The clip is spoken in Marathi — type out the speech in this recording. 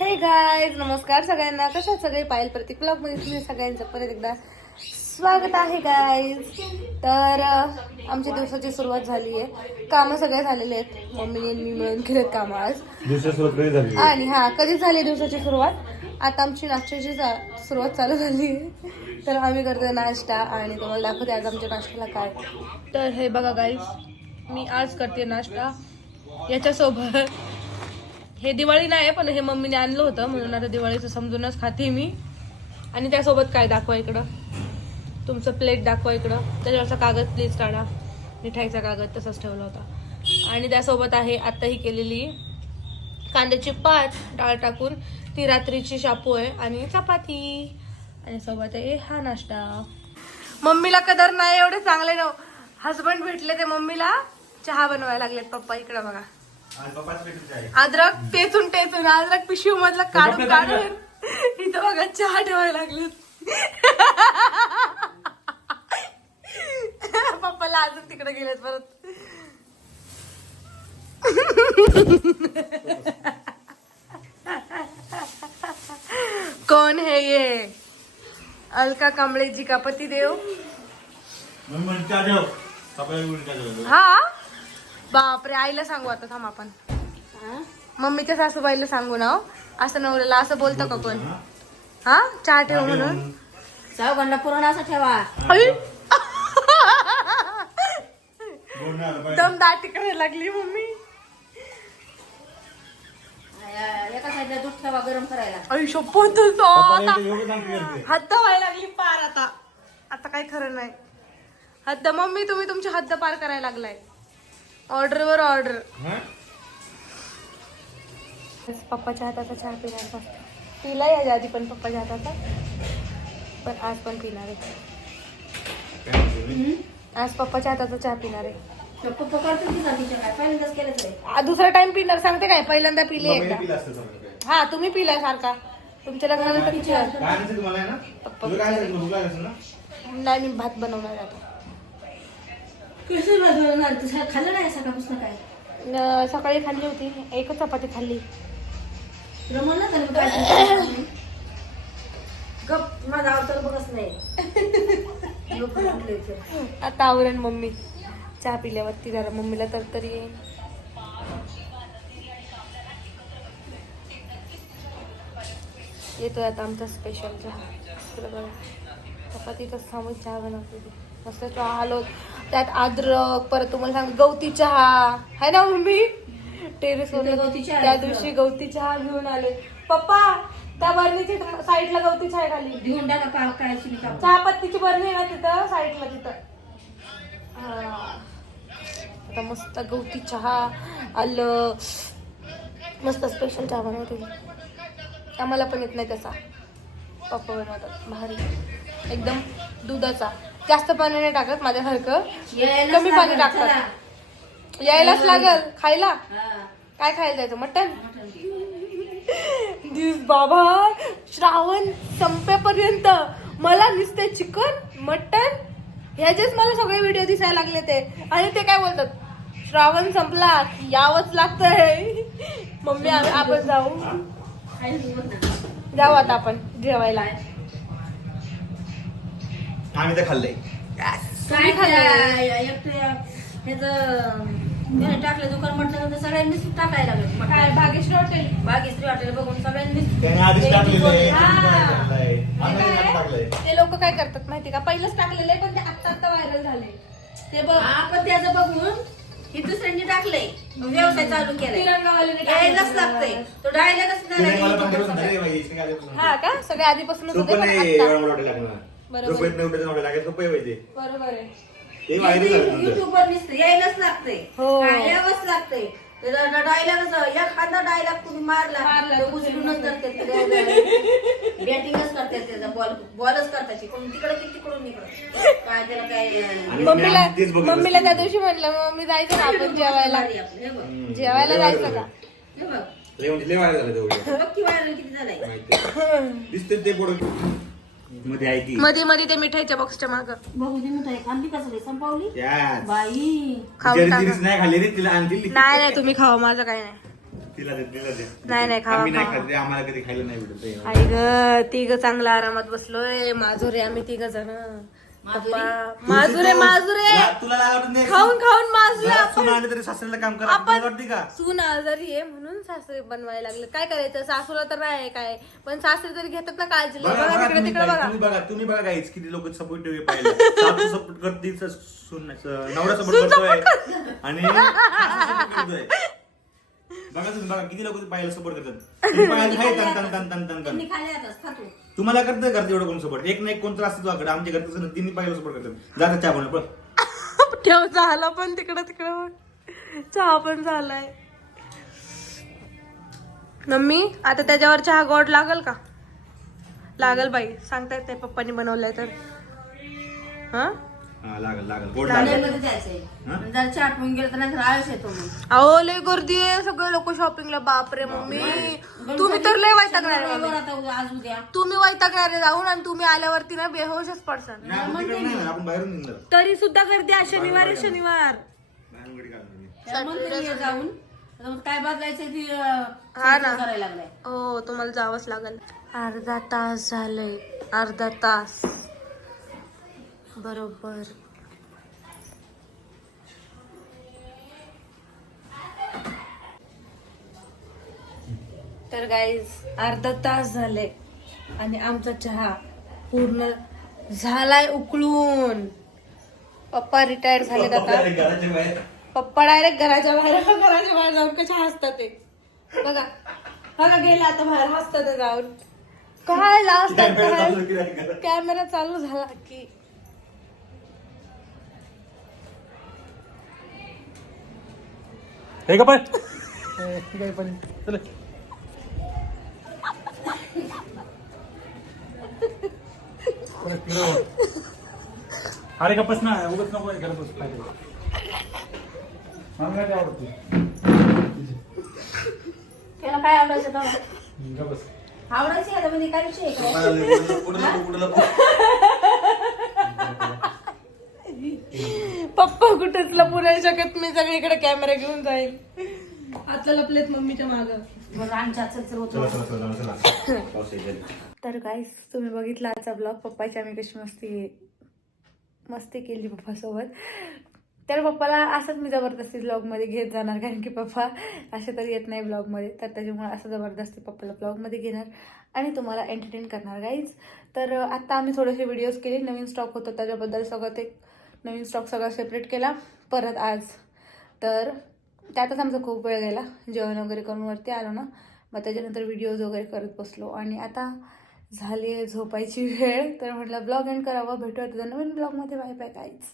हे गायज नमस्कार सगळ्यांना. कशा सगळे? पायल प्रतीक ब्लॉगमध्ये तुम्ही सगळ्यांचं परत एकदा स्वागत आहे गायज तर आमच्या दिवसाची सुरुवात झाली आहे. कामं सगळे झालेले आहेत. मम्मी आणि मी मिळून केलेत कामं आज. आणि हा कधी झाली दिवसाची सुरुवात? आता आमची नाश्त्याची सुरुवात चालू झाली आहे. तर आम्ही करतोय नाश्ता आणि तुम्हाला दाखवते आज आमच्या नाश्त्याला काय. तर हे बघा गाईज मी आज करते नाश्ता. याच्यासोबत हे दिवाळी नाही पण हे मम्मीने आणलं होतं. म्हणून आता दिवाळीचं समजूनच खाते मी. आणि त्यासोबत काय दाखवा इकडं. तुमचं प्लेट दाखवा इकडं. त्याच्यावरचा कागद प्लीज काढा. मिठाईचा कागद तसाच ठेवला होता. आणि त्यासोबत आहे आत्ताही ही केलेली कांद्याची पात डाळ टाकून ती रात्रीची शापू आहे आणि चपाती. आणि सोबत आहे हा नाश्ता. मम्मीला कदर नाही एवढे चांगले न हसबंड भेटले ते मम्मीला. चहा बनवायला लागलेत पप्पा इकडं बघा. अद्रक टेचून टेचून अद्रक पिशवी मधलं काढून काढून. इथं बघा चहा ठेवायला लागलेत पप्पाला अजून तिकडे गेलेत परत. कौन है ये? अलका कांबळे जी का पती देव. हा? बापरे आईला सांगू आता थांब आपण. मम्मीच्या सासूबाईला सांगू ना हो. असं नवऱ्याला असं बोलतं का कोण? हा? चहा ठेव म्हणून. सावकांना पुरण असं ठेवा. आई. दम दाटी करायला लागली मम्मी. एका साईडला दूध ठेवा गरम करायला. आई शपथ हद्द व्हायला लागली पार आता. आता काय खरं नाही. हद्द मम्मी तुम्ही तुमची हद्द पार करायला लागलाय. ऑर्डर. वर ऑर्डर पप्पाच्या हाताचा चहा पिणार पिला याच्या आधी पण पप्पाच्या हाताचा पण आज पण पिणार आहे. आज पप्पाच्या हाताचा चहा पिणार आहे. पप्पा करतो की तिच्या काय पहिल्यांदाच केलं तरी आ, दुसरा टाइम पिणार सांगते काय? पहिल्यांदा पिले एकदा. हा तुम्ही पिलाय सारखा. तुमच्या लग्नाला? नाही मी भात बनवणार आहे आता. कसं तसं खाल्लं नाही सकाळपासून काय? न- सकाळी खाल्ली होती. एकच चपाती खाल्ली. तुला म्हणलं तर काय? गप माझा अवतार बघच नाही. म्हटले. आता आवरण मम्मी. चहा पिल्यावरती जरा मम्मीला तर तरी येतोय आता आमचा स्पेशल चहा. इकडं बघा. पप्पा तिथंच थांबून चहा बनवते. ती. मस्त चहा आलो. त्यात अद्रक परत तुम्हाला सांग गवती चहा. आहे ना मम्मी? टेरेस तिथं गवती चहा त्या दिवशी गवती चहा घेऊन आले. पप्पा त्या बरणीच्या साईडला गवती चहा खाली. घेऊन टाका काय चहा पत्तीची बरणी आहे ना तिथं साईडला तिथं. हा. आता मस्त गवती चहा आलं. मस्त स्पेशल चहा बनवते. आम्हाला पण येत नाही तसा. पप्पा बनवतात भारी. एकदम दुधाचा. जास्त पाणी नाही टाकत माझ्यासारखं कमी पाणी टाकतात. यायलाच लागल. खायला. काय खायला जायचं? मटन दिस बाबा श्रावण संपेपर्यंत मला नुसते चिकन मटन ह्याचेच मला सगळे व्हिडिओ दिसायला लागले ते. आणि ते काय बोलतात? श्रावण संपला यावंच लागतंय. मम्मी आपण जाऊ. जाऊ आता आपण जेवायला. आम्ही तर खाल्लंय. काय खाल्लं एकटं ह्याचं त्याने टाकलं दुकान म्हटलं तर सगळ्यांनीच टाकायला लागलं. काय भाग्यश्री हॉटेल भाग्यश्री हॉटेल बघून सगळ्यांनीच त्याने आधीच टाकलेलं आहे. टाकलंय. आम्ही काय? नाही आहे? टाकलंय. ते लोक काय करतात माहिती का? पहिलंच टाकलेलं आहे पण ते आत्ता आत्ता व्हायरल झाले ते बघ. आपण त्याचं बघून हे दुसऱ्यांनी टाकलंय. व्यवसाय चालू केलाय. तिरंगावाल्याने टाकलं. यायलाच लागतंय. तो डायलॉगच तिने मला झाले बाई, इथे. हा का? सगळे आधीपासूनच होते सोपं पण नाही आत्ता. एवढा मोठा हॉटेल टाकणं. बरोबर. झोपेत नाही उठायचं आहे बाई ते. बरोबर आहे ते झालं नंतर. युट्यूबवर दिसतं यायलाच लागतंय हो. यावंच लागतंय डायलॉग एखादा डायलॉग तुम्ही मारला मारला, तर उचलूनच करते बॅटिंगच करते त्याचा बॉल बॉलच करतात तिकडे की तिकडून इकडं काय त्याला काय अं, आणि मम्मीला मी तेच बघत मम्मीला. त्या दिवशी म्हटलं मम्मी जायचं ना आपण जेवायला आपलं, हे बघ. जेवायला जायचं का? हे बघ. लय म्हणजे लय viral झालं ते video. बघ की व्हायरल किती झालंय माहिती. दिसते ते मध्ये आहे की मध्ये मध्ये ते मिठाईच्या बॉक्सच्या माग. बघू दे मिठाई खाल्ली का सगळी? संपवली? Yes. बाई. खाऊन जरी टाका. तिरीच नाही खाल्ली रे तिला आणतील नाही नाही तुम्ही खावा माझं काही नाही. तिला दे तिला दे. नाही, नाही, खावा, आम्ही नाही खावा. खात ते आम्हाला कधी खायला नाही भेटत ते. आई ग तिघ चांगला आरामात बसलोय. माजुरे आम्ही तिघ जण. माजुरी? माजुरे तुला- तुला लागत नाही खाऊन खाऊन माजले आपण आली तरी सासऱ्याला काम करा. आपण- वाटते का? सून आजारी आहे म्हणून सासरे बनवायला लागले. काय करायचं? सासूला तर नाही काय? पण सासरे तरी घेतात ना काळजी बघा तिकडे तुम्ही तिकडे बघा. तुम्ही बघा तुम्ही बघा गाईच किती लोक सपोर्ट पाहिजे. सासू सपोर्ट करते स- सून नवरा सपोर्ट करतोय. आणि. बघा तुम्ही बघा किती लोक पाहायला सपोर्ट करतात. तुम्ही पाहायला खाय तन तन तन तन तन तन त्यांनी खाल्ले जातात खातो तुम्हाला करतं करते एवढं कोण सपोर्ट एक ना एक कोणतं असतं तुझ्याकडे आमच्या घरचं असं तिन्ही पाहिलं सपोर्ट करतात. जाता चहा बनव पळ. ठेव झाला पण तिकडं तिकडं. चहा पण झालाय. मम्मी आता त्याच्यावर चहा गोड लागल का? लागल बाई सांगता येत नाही पप्पानी बनवलंय तर. हा? हा लागल लागल. गोड लागल. मध्ये जायचंय? जर चाट होऊन गेलं तर नंतर आळस येतो मग. अहो लय गर्दी आहे. सगळे लोक शॉपिंगला बापरे मम्मी. तुम्ही तर लय वैतागणार आहे. रविवार मम्मी. आता उद्या आज उद्या. तुम्ही वैतागणार आहे जाऊन आणि तुम्ही आल्यावरती ना बेहोशच पडसान नाही, आपण तिकडे नाही आपण बाहेरून निघणार. तरी सुद्धा गर्दी आहे शनिवार आहे शनिवार. बाहेरून जाऊन. आता मग काय बदलायचं ती अं, हा ना. करायला लागलाय. हो तुम्हाला जावंच लागेल. अर्धा तास झालंय. अर्धा तास. बरोबर. तर गाईज अर्धा तास झाले आणि आमचा चहा पूर्ण झालाय उकळून. पप्पा रिटायर झालेत आता. पप्पा डायरेक्ट घराच्या बाहेर घराच्या बाहेर जाऊन कशा हसतात ते. बघा. बघा गेला आता बाहेर हसतात जाऊन. काय घरात. कॅमेरा चालू झाला की. हे का पण काय पण चल अरे गप्पस ना उगत नको घरात बस काय ते. मला काय ते. आवडते त्याला काय आवडायचं तेव्हा? गप्पस आवडायचं का म्हणजे काय विषय आहे? पप्पा कुठेच लपू नाही शकत मी सगळीकडे कॅमेरा घेऊन जाईल. आता लपलेत मम्मीच्या माग. तर गाईस तुम्ही बघितला आजचा ब्लॉग पप्पाची आम्ही कशी मस्ती मस्ती केली पप्पासोबत. तर पप्पाला असंच मी जबरदस्ती ब्लॉगमध्ये घेत जाणार कारण की पप्पा असे तरी येत नाही ब्लॉगमध्ये तर त्याच्यामुळे असं जबरदस्ती पप्पाला ब्लॉगमध्ये घेणार आणि तुम्हाला एंटरटेन करणार गाईज तर आत्ता आम्ही थोडेसे व्हिडिओज केले. नवीन स्टॉक होतं त्याच्याबद्दल सगळं ते नवीन स्टॉक सगळा सेपरेट केला. परत आज तर त्यातच आमचा खूप वेळ गेला. जेवण वगैरे करून वरती आलो ना मग त्याच्यानंतर व्हिडिओज वगैरे करत बसलो. आणि आता झाली आहे झोपायची वेळ. तर म्हटलं ब्लॉग एंड करावं. भेटूया तुझ्या नवीन ब्लॉगमध्ये. बाय बाय काहीच